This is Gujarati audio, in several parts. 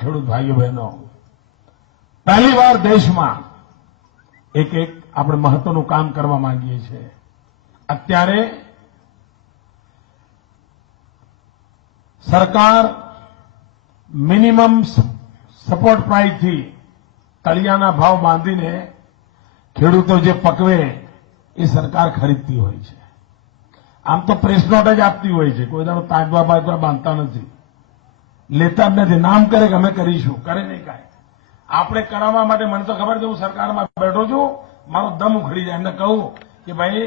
ખેડૂત ભાઈઓ બહેનો, પહેલીવાર દેશમાં એક આપણે મહત્વનું કામ કરવા માંગીએ છીએ. અત્યારે સરકાર મિનિમમ સપોર્ટ પ્રાઇસથી તળિયાના ભાવ બાંધીને ખેડૂતો જે પકવે એ સરકાર ખરીદતી હોય છે. આમ તો પ્રેસ નોટ જ આપતી હોય છે, કોઈ દાડો તાજવા બાજવા બાંધતા નથી, લેતા જ નથી. નામ કરે કે અમે કરીશું, કરે નહીં કાંઈ. આપણે કરાવવા માટે મને તો ખબર છે, હું સરકારમાં બેઠો છું, મારો દમ ઉખડી જાય. એમને કહું કે ભાઈ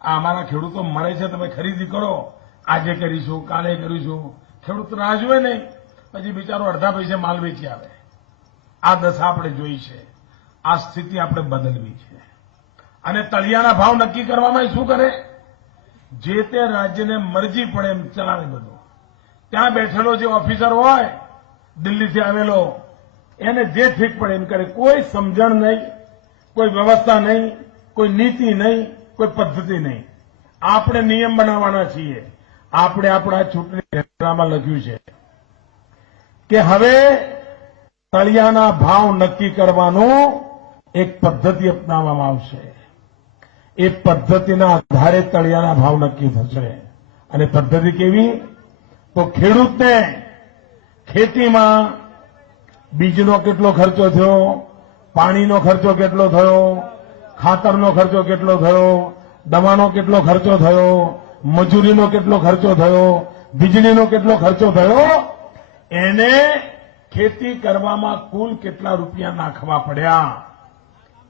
આ અમારા ખેડૂતો મરે છે, તમે ખરીદી કરો, આજે કરીશું, કાલે કરીશું. ખેડૂત રાહ જોવે નહીં, પછી બિચારો અડધા પૈસે માલ વેચી આવે. આ દશા આપણે જોઈ છે. આ સ્થિતિ આપણે બદલવી છે. અને તળિયાના ભાવ નક્કી કરવામાં શું કરે, જે તે રાજ્યને મરજી પડે એમ ચલાવે બધું. ત્યાં બેઠેલો જે ઓફિસર હોય દિલ્હીથી આવેલો, એને જે ઠીક પડે એમ કરે. કોઈ સમજણ નહીં, કોઈ વ્યવસ્થા નહીં, કોઈ નીતિ નહીં, કોઈ પદ્ધતિ નહીં. આપણે નિયમ બનાવવાના છીએ. આપણે આપણા ચૂંટણી ઢેરામાં લખ્યું છે કે હવે તળિયાના ભાવ નક્કી કરવાનું એક પદ્ધતિ અપનાવવામાં આવશે. એ પદ્ધતિના આધારે તળિયાના ભાવ નક્કી થશે. અને પદ્ધતિ કેવી? તો ખેડૂતને ખેતીમાં બીજનો કેટલો ખર્ચો થયો, પાણીનો ખર્ચો કેટલો થયો, ખાતરનો ખર્ચો કેટલો થયો, દવાનો કેટલો ખર્ચો થયો, મજૂરીનો કેટલો ખર્ચો થયો, વીજળીનો કેટલો ખર્ચો થયો, એને ખેતી કરવામાં કુલ કેટલા રૂપિયા નાખવા પડ્યા,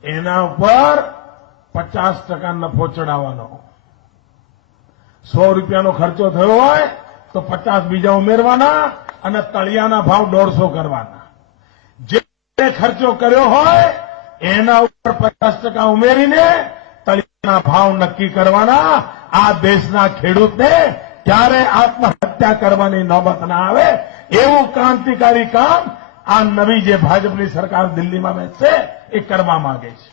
એના ઉપર 50% નફો ચડાવવાનો. 100 રૂપિયાનો ખર્ચો થયો હોય તો 50 બીજા ઉમેરવાના અને તળિયાના ભાવ 150 કરવાના. જે ખર્ચો કર્યો હોય એના ઉપર 50% ઉમેરીને તળિયાના ભાવ નક્કી કરવાના. આ દેશના ખેડૂતને ક્યારે આત્મહત્યા કરવાની નોબત ના આવે એવું ક્રાંતિકારી કામ આ નવી જે ભાજપની સરકાર દિલ્હીમાં બેસશે એ કરવા માંગે છે.